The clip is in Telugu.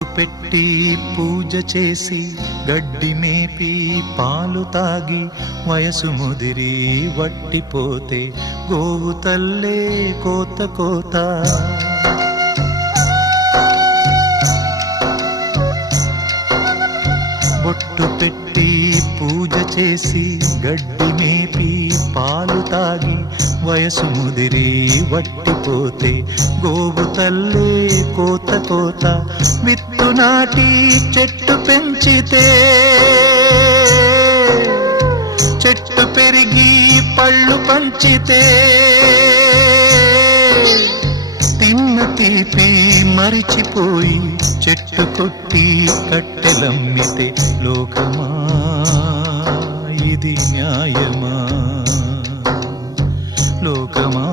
పెట్టి పూజ చేసి గడ్డి మేపి పాలు తాగి వయసు ముదిరి వట్టిపోతే గోవు తల్లే కోత కోత. బొట్టు పెట్టి పూజ చేసి గడ్డి మేపి పాలు తాగి వయసు ముదిరి వట్టిపోతే గోవు తల్లే కోత కోత. విత్తు నాటి చెట్టు పెంచితే చెట్టు పెరిగి పళ్ళు పంచితే తిన్న తీపి మరిచిపోయి చెట్టు కొట్టి కట్టెలమ్మితే లోకమా ఇది న్యాయమా? లోకమా